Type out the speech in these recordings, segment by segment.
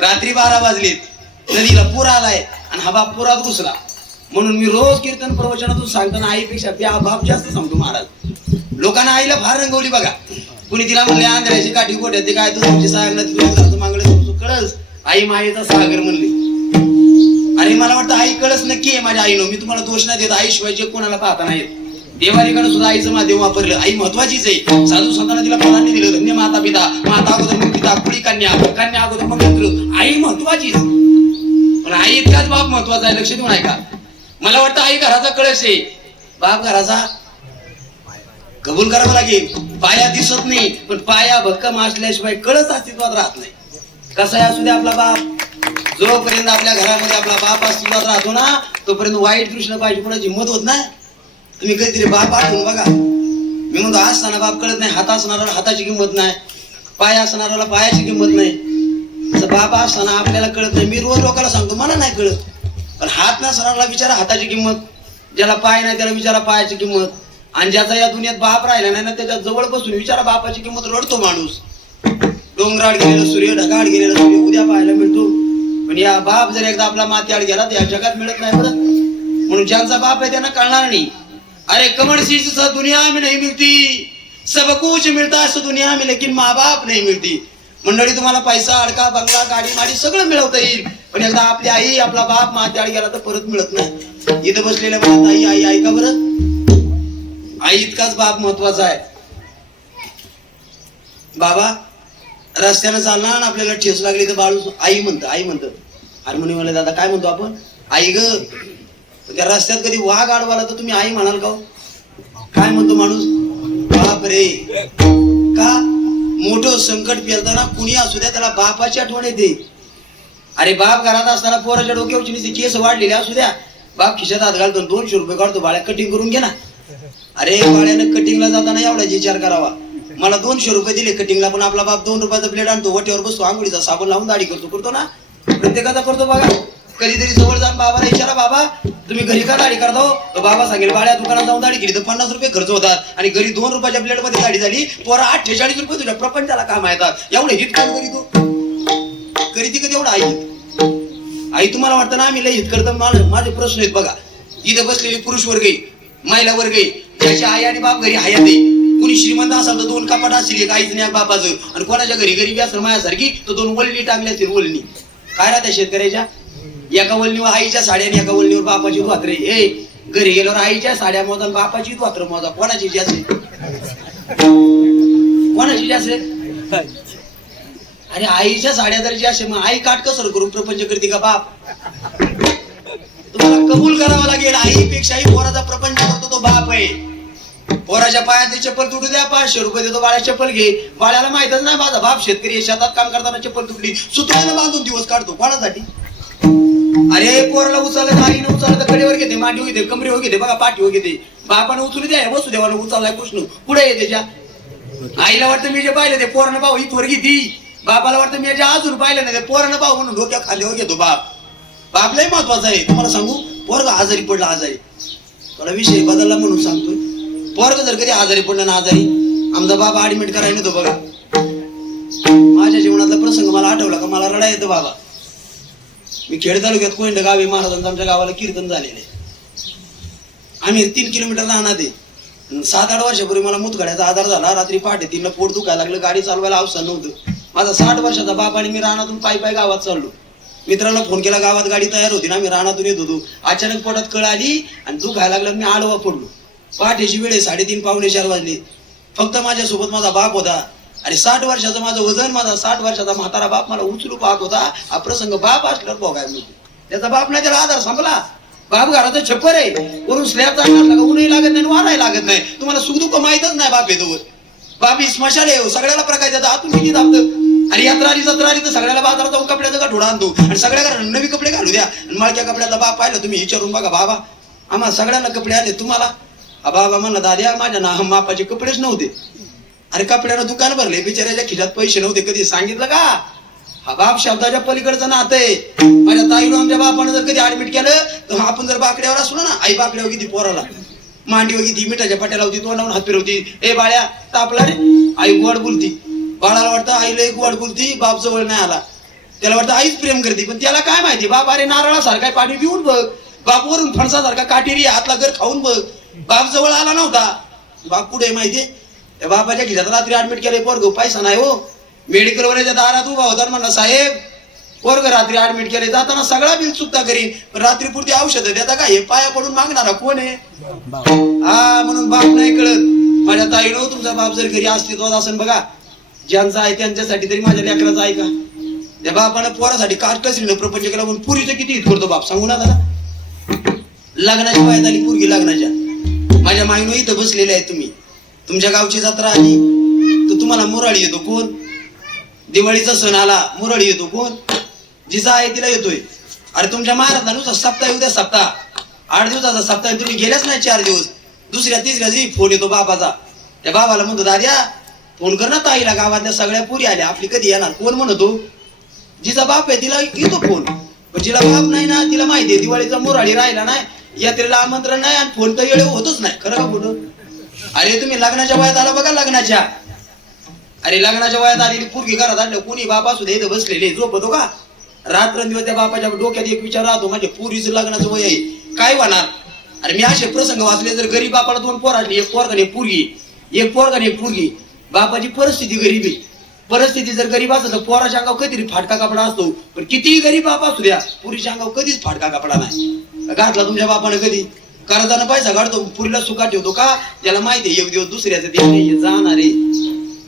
रात्री बारा वाजलीत. नदीला पूर आलाय आणि हा बाप पुरात घुसला. म्हणून मी रोज कीर्तन प्रवचनातून सांगताना आईपेक्षा त्या बाप जास्त सांगतो महाराज. लोकांना आईला फार रंगवली बघा. कुणी तिला म्हणले आंधळ्याची काठी गोठ्यात ते काय तू तुमची तुझं मागलं कळस. आई मायेचा सागर म्हणले. अरे मला वाटतं आई कळस नक्की आहे माझ्या आईनं. मी तुम्हाला दोष नाही देत. आईशिवाय जे कोणाला पाहता नाही येत. देवारीकडे सुद्धा आईचं माध्यम वापरलं. आई महत्वाचीच आहे. साधू संतांना तिला प्राधान्य दिलं धन्य माता पिता माता अगोदर मग पिता कुळी कन्या कन्या अगोदर मग पुत्र आई महत्वाचीच. पण आई इतकाच बाप महत्त्वाचा आहे. लक्ष देऊन ऐका. मला वाटतं आई घराचा कळस आहे. बाप घराचा कबूल करावं लागेल. पाया दिसत नाही. पण पाया भक्कम असल्याशिवाय कळस अस्तित्वात राहत नाही. कसा आहे असू दे आपला बाप. जोपर्यंत आपल्या घरामध्ये आपला बाप अस्तित्वात राहतो ना तोपर्यंत वाईट दृष्टीनं पाहिजे. कोणाची हिंमत होत नाही. तुम्ही कधीतरी बाप आठवून बघा. मी म्हणतो असताना बाप कळत नाही हात असणाऱ्याला हाताची किंमत नाही पाय असणाऱ्याला पायाची किंमत नाही. बाप असताना आपल्याला कळत नाही. मी रोज लोकांना सांगतो मला नाही कळत. पण हात नसणाऱ्याला विचारा हाताची किंमत. ज्याला पाय नाही त्याला विचारा पायाची किंमत. आणि ज्याचा या दुनियात बाप राहिला नाही ना त्याच्याजवळ बसून विचारा बापाची किंमत. रडतो माणूस. डोंगराड गेलेला सूर्य ढगाळ गेलेला सूर्य उद्या पाहायला मिळतो. पण या बाप जर एकदा आपला माती आड गेला तर या जगात मिळत नाही बरं. म्हणून ज्यांचा बाप आहे त्यांना कळणार नाही. अरे कमर शीश दुनिया में नहीं मिलती। सब कुछ मिळता असं दुनिया में लेकिन माँ बाप नाही मिळती मंडळी तुम्हाला पैसा अडका बंगला गाडी माडी सगळं मिळवता येईल. पण एकदा आपली आई आपला बाप मात्याआड गेला तर परत मिळत नाही. इथं बसलेल्या म्हणत आई आई ऐका बरं? आई इतकाच बाप महत्त्वाचा आहे. बाबा रस्त्यानं चालणार आणि आपल्याला ठेस लागली तर बाळू आई म्हणतं आई म्हणतं. हार्मोनियमवाले दादा काय म्हणतो आपण? आई ग त्या रस्त्यात कधी वाघ आडवाला तर तुम्ही आई म्हणाल का हो? काय म्हणतो माणूस? बाप रे. का? मोठं संकट पेलताना कुणी असू द्या त्याला बापाची आठवण येते. अरे बाप घरात असताना पोराच्या डोक्यावरची नुसती केस वाढलेली असू द्या. बाप खिशात हात घालतो दोनशे रुपये काढतो. बाळ्या कटिंग करून घे ना. अरे बाळ्यानं कटिंगला जाताना एवढा विचार करावा. मला दोनशे रुपये दिले कटिंगला पण आपला बाप दोन रुपयाचा प्लेट आणतो. वटेवर बसतो आंघोळीचा साबण लावून दाढी करतो. करतो ना? प्रत्येकाचा करतो बघा. कधीतरी जवळ जाऊन बाबाला इशारा बाबा तुम्ही घरी का दाढी करता हो? तर बाबा सांगेल बाळ्या दुकानात जाऊन दाढी केली तर पन्नास रुपये खर्च होतात आणि घरी दोन रुपयाच्या प्लेटमध्ये दाढी झाली पोरा अठ्ठेचाळीस रुपये तुझ्या प्रपंचाला काम येतात एवढे हित काम करी तू? करी कधी एवढं आई? आई तुम्हाला वाटतं ना आम्ही लय हित करतो? मला माझे प्रश्न आहेत बघा. इथे बसलेले पुरुष वर्ग आहे महिला वर्ग आहे त्याची आई आणि बाप घरी हयात आहे. कुणी श्रीमंत असाल तर दोन कपाट असतील एक आईचं आणि एक बापाचं. आणि कोणाच्या घरी गरीबी असेल माझ्यासारखी तर दोन वळणी टाकल्या असतील वळणी काय राहत्या शेतकऱ्याच्या? एका वल्लीवर आईच्या साड्या आणि एका वल्लीवर बापाची धोत्रे ए घरी गेल्यावर आईच्या साड्या मोजा बापाची धोत्र मोजा. कोणाची जास्त? कोणाची जास्त? अरे आईच्या साड्या जर जी असे मग आई काट कसर करून प्रपंच करते का बाप? तुम्हाला कबूल करावा लागेल. आईपेक्षाही पोराचा प्रपंच करतो तो बाप आहे. पोराच्या पायात चप्पल तुटू द्या पाचशे रुपये देतो बाळ्या चप्पल घे. बाळ्याला माहितच नाही माझा बाप शेतकरी शेतात काम करताना चप्पल तुटली. सुतळ्यानं बांधून दिवस काढतो. कोणासाठी? अरे पोरला उचललं तर आईनं उचललं तर कडेवर घेते मांडी घेते कमरेवर घेते बघा पाठीवर घेते. बापानं उचलू द्या बसू देवानं उचललाय कृष्ण. पुढे ये त्याच्या? आईला वाटतं मी जे पाहिलं ते पोरानं भाऊ इथवर घेती बापाला वाटतं मी जे अजून पाहिलं नाही ते पोरानं भाऊ म्हणून डोक्या खांद्यावर घेतो बाप. बापलाही महत्वाचं आहे. तुम्हाला सांगू पोरग आजारी पडला आजारी. थोडा विषय बदलला म्हणून सांगतोय. पोरग जर कधी आजारी पडला ना आजारी आमचा बाबा ऍडमिट करायला नव्हतो बघा. माझ्या जीवनातला प्रसंग मला आठवला का? मला रडा येतो बाबा. मी खेड तालुक्यात कोयंड गावी महाराजांचं आमच्या गावाला कीर्तन झालेले आम्ही तीन किलोमीटर राहणार ते सात आठ वर्षापूर्वी मला मुतखड्याचा आधार झाला. रात्री पहाटे तीनला पोट दुखायला लागलं गाडी चालवायला अवसर नव्हतं. माझा साठ वर्षाचा बाप आणि मी रानातून पायी पायी गावात चाललो. मित्राला फोन केला गावात गाडी तयार होती ना मी रानातून येत होतो. अचानक पोटात कळ आली आणि दुखायला लागलं मी आडवा पडलो. पहाटेची वेळ आहे साडेतीन पावणे चार वाजले. फक्त माझ्यासोबत माझा बाप होता. आणि साठ वर्षाचं माझं वजन माझा साठ वर्षाचा म्हातारा बाप मला उचलू पाहत होता. हा प्रसंग बाप असल्यावर बघाय मिळतो. त्याचा बाप नाही त्याला आधार संपला. बाप घराचं छप्पर आहे. वरून स्लॅब का ऊनही लागत नाही वाराही लागत नाही. तुम्हाला सुखदुःख माहीतच नाही बाप येतो बाप ही स्मशान आहे हो. सगळ्याला प्रकाश देतात आतून किती दाबतं? आणि यात्रा आली जत्रा आली तर सगळ्याला बाजारात जाऊन कपड्याचा गाठोडा आणतो. आणि सगळ्या नवी कपडे घालू द्या. आणि मळक्या कपड्याचा बाप पाहिलं तुम्ही विचारून बघा बाबा आम्हाला सगळ्यांना कपडे आले तुम्हाला? बाबा म्हणला दाद्या माझ्या ना मापाचे कपडेच नव्हते. अरे कपड्यानं दुकान भरले बिचाऱ्याच्या खिशात पैसे नव्हते कधी सांगितलं का? हा बाप शब्दाच्या पलीकडचं नातं आहे. माझ्या ताईनं आमच्या बापानं जर कधी ऍडमिट केलं तर आपण जर बाकड्यावर असलो ना आई बाकड्यावर किती पोराला. मांडीवर किती मिठाच्या पट्याला होती लावून हात फिरवती. ए बाळ्या तापला रे. आई गोड बोलती. बाळाला वाटतं आईला एक गोड बोलती बाप जवळ नाही आला. त्याला वाटतं आईच प्रेम करते पण त्याला काय माहिती? बाप अरे नारळासारखा पाणी पिऊन बघ. बाप वरून फणसासारखा काटेरी हातला घर खाऊन बघ. बाप जवळ आला नव्हता. बाप कुठे माहितीये त्या बापाच्या खिशात रात्री ऍडमिट केले पोरग पैसा नाही हो. मेडिकल वरच्या दारात उभा होता आणि म्हणला साहेब पोरग रात्री ऍडमिट केले जाताना सगळा बिल चुकता घरी पण रात्री पुरती औषध देता का? हे पाया पडून मागणारा कोण आहे? हा म्हणून बाप नाही कळत. माझ्या ताईनो हो, तुमचा बाप जर घरी अस्तित्वात असेल बघा. ज्यांचा आहे त्यांच्यासाठी तरी माझ्या लेकराचा आहे का? त्या बापानं पोरासाठी काटकसरीनं प्रपंच केला म्हणून पुरीचं किती हित करतो बाप? सांगू ना दादा लग्नाच्या वयात आली पोरगी लग्नाच्या. माझ्या माईनो इथं बसलेले आहे तुम्ही. तुमच्या गावची जत्रा आली तर तुम्हाला मुरळी येतो कोण? दिवाळीचा सण आला मुरळी येतो कोण? जिचा आहे तिला येतोय. अरे तुमच्या महाराजांना नुसता सप्ताह येऊ द्या सप्ताह आठ दिवसाचा सप्ताह तुम्ही गेल्याच नाही चार दिवस. दुसऱ्या तिसऱ्या दिवशी फोन येतो बाबाचा. त्या बाबाला म्हणतो दाद्या फोन कर ना ताईला गावातल्या सगळ्या पुरी आल्या आपली कधी येणार? कोण म्हणतो? जिचा बाप आहे तिला येतो फोन. पण जिला बाप नाही ना तिला माहिती आहे दिवाळीचा मोराळी राहिला नाही यात्रेला आमंत्रण नाही आणि फोन तर येळे होतच नाही. खरं का खोटं? अरे तुम्ही लग्नाच्या वयात आला बघा लग्नाच्या. अरे लग्नाच्या वयात आलेली पूर्वी घरात आणलं कोणी बापा सुद्धा इथं बसलेले झोपतो का? रात्रंदिवस त्या बापाच्या डोक्यात एक विचार राहतो म्हणजे पुरीचं लग्नाचं वय आहे. काय होणार? अरे मी असे प्रसंग वाचले जर गरीब बापाला दोन पोर असली एक पोरगाने पुरगी एक पोरगी एक पोरगा पोरगी बापाची परिस्थिती गरीब आहे. परिस्थिती जर गरीब असेल तर पोराच्या अंगावर कधीतरी फाटका कपडा असतो. पण कितीही गरीब बाप असू द्या पुरीच्या अंगावर कधीच फाटका कपडा नाही. घातला तुमच्या बापाने कधी? कर्जानं पैसा काढतो पुरीला सुका ठेवतो का? त्याला माहिती आहे एक दिवस दुसऱ्याचं ते जाणार आहे.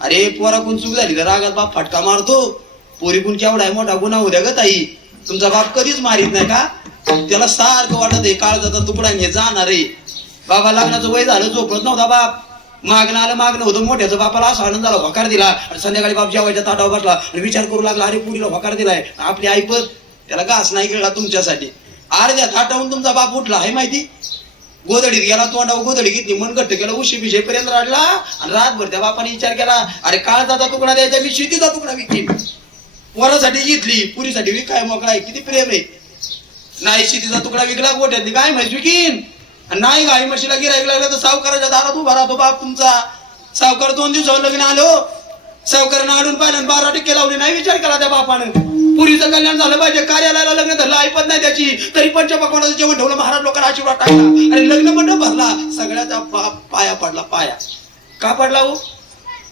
अरे पोराकून चूक झाली तर रागात बाप फटका मारतो. पोरी कोण केवढा आहे मोठा गुन्हा उद्या ग ताई. तुमचा बाप कधीच मारित नाही का? त्याला सारखं वाटत आहे काळजाचा तुकडा हे जाणार आहे. बाबा लग्नाचं वय झालं झोपत नव्हता बाप. मागणं आलं मागणं होतं. मोठ्याचं बापाला असा आनंद झाला होकार दिला. आणि संध्याकाळी बाप जेवायच्या ताटावर बसला. आणि विचार करू लागला अरे पुरीला होकार दिलाय. आपली ऐपत त्याला घास नाही गिळला तुमच्यासाठी. अर्ध्या ताटाहून तुमचा बाप उठला आहे माहिती? गोधडीत गेला तोंडावर गोधडी घेतली मन घट्ट केलं उशी पिशेपर्यंत राडला आणि रातभर त्या बापाने विचार केला अरे काळजाचा तुकडा द्यायचा मी शेतीचा तुकडा विकीन पोरासाठी घेतली पुरीसाठी विकाय मोकळा आहे किती प्रेम आहे. नाही शेतीचा तुकडा विकला गोठ्यातली काय माहिती विकीन. नाही गाय म्हशीला गिरायक लागलं तर सावकाराच्या दारात उभा राहतो बाप तुमचा. सावकार दोन दिवसावर लग्न आलो. सावकारानं आणून पाहिलं बारा टक्के लावले नाही विचार केला त्या बापानं. पुरीचं कल्याण झालं पाहिजे कार्यालयाला लग्न धरलं ऐपत नाही त्याची. तरी पंचपक्वानाचं जेवण ठेवलं महाराज लोकांना आशीर्वाद टाकला. आणि लग्न मंडप भरला सगळ्याचा बाप पाया पडला पाया. का पडला हो?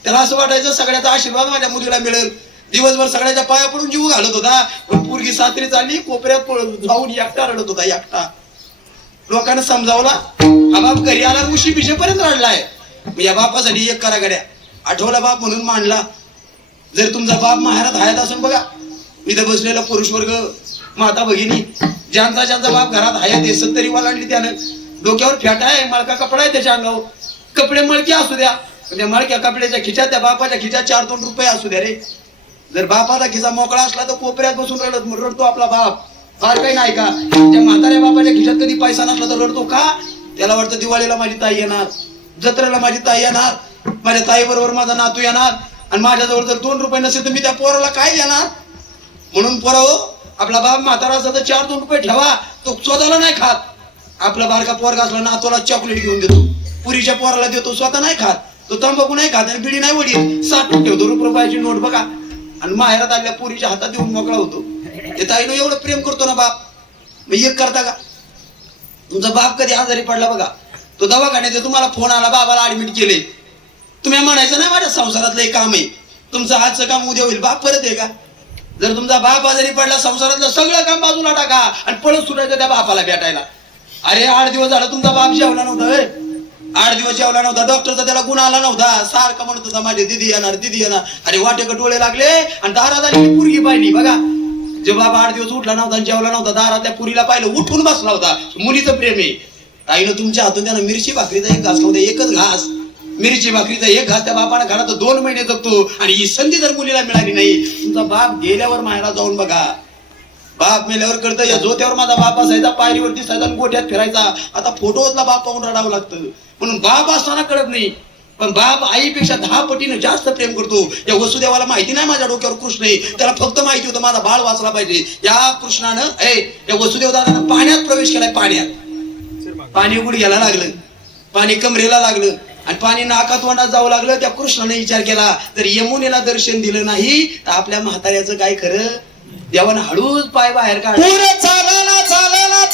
त्याला असं वाटायचं सगळ्याचा आशीर्वाद माझ्या मुलीला मिळेल. दिवसभर सगळ्याच्या पाया पडून जीव घालत होता. पण पोरगी सात्री चालली कोपऱ्यात जाऊन एकटा रडत होता एकटा. लोकांना समजावला हा बाप घरी आला उशी पिशेपर्यंत रडलाय. या बापासाठी एक करा गड्या. आठवला बाप म्हणून मांडला जर तुमचा बाप माहेरात हयात असून बघा इथं बसलेला पुरुष वर्ग माता भगिनी ज्यांचा ज्यांचा बाप घरात हयात आहे सत्तरी वालांडली त्यानं. डोक्यावर फेटा आहे मळका कपडा आहे त्याच्या अंगावर. कपडे मळके असू द्या. म्हणजे त्या मळक्या कपड्याच्या खिच्यात त्या बापाच्या खिच्यात चार दोन रुपये असू द्या रे. जर बापाचा खिसा मोकळा असला तर कोपऱ्यात बसून रडत रडतो आपला बाप. फार काही नाही का? त्या म्हाताऱ्या बापाच्या खिशात कधी पैसा नसला तर रडतो का? त्याला वाटतं दिवाळीला माझी ताई येणार. जत्रेला माझी ताई येणार. माझ्या ताई बरोबर माझा नातू येणार आणि माझ्याजवळ जर दोन रुपये नसेल तर मी त्या पोराला काय देणार? म्हणून पोराव हो, आपला बाप म्हातारा असला तर चार दोन रुपये ठेवा. तो स्वतःला नाही खात. आपला बारका पोरगा असला नातूला चॉकलेट घेऊन देतो. पुरीच्या पोराला देतो स्वतः नाही खात. तो तंबाखू नाही खात आणि बिडी नाही वडील साठून ठेवतो रुपयाची नोट बघा. आणि माहेरात आल्या पुरीच्या हातात देऊन मोकळा होतो. ते ताईनं एवढं प्रेम करतो ना बाप. मग एक करता का? तुमचा बाप कधी आजारी पडला बघा. तो दवाखान्यात तुम्हाला फोन आला बाबाला ऍडमिट केले तुम्ही म्हणायचं नाही माझ्या संसारातलं एक काम आहे. तुमचं आजचं काम उद्या होईल बाप परत आहे का? जर तुमचा बाप आजारी पडला संसारातलं सगळं काम बाजूला टाका आणि पळत सुटायचं त्या बापाला भेटायला. अरे आठ दिवस झाला तुमचा बाप जेवला नव्हता आठ दिवस जेवला नव्हता डॉक्टरचा त्याला गुण आला नव्हता. सारखा म्हणत होता माझी दिदी येणार दिदी येणार. अरे वाटेक डोळे लागले आणि दारात आली पुरगी पाहिली बघा. जे बाबा आठ दिवस उठला नव्हता जेवला नव्हता दारात त्या पुरीला पाहिलं उठून बसला होता. मुलीचं प्रेम आहे. ताईनं तुमच्या हातून त्यानं मिरची भाकरीचा एक घास खाऊ एकच घास. मिरची भाकरीचा एक घास त्या बापाने खाला तर दोन महिने जगतो. आणि ही संधी जर मुलीला मिळाली नाही तुमचा बाप गेल्यावर माहेरा जाऊन बघा. बाप मेल्यावर कळतं या जोत्यावर माझा बाप असायचा पायरीवर दिसायचा गोठ्यात फिरायचा. आता फोटोतला बाप पाहून रडावं लागतं. म्हणून बाप असताना कळत नाही. पण बाप आईपेक्षा दहा पटीनं जास्त प्रेम करतो. या वसुदेवाला माहिती नाही माझ्या डोक्यावर कृष्ण आहे. त्याला फक्त माहिती होतं माझा बाळ वाचला पाहिजे. या कृष्णानं ए या वसुदेव दादानं पाण्यात प्रवेश केलाय पाण्यात. पाणी उघड घ्यायला लागलं. पाणी कमरेला लागलं. आणि पाणी नाकातोंडात जाऊ लागलं त्या कृष्णाने विचार केला जर यमुनेला दर्शन दिलं नाही तर आपल्या म्हाताऱ्याचं काय खरं? देवानं हळूच पाय बाहेर काढ पुढे चालना चालना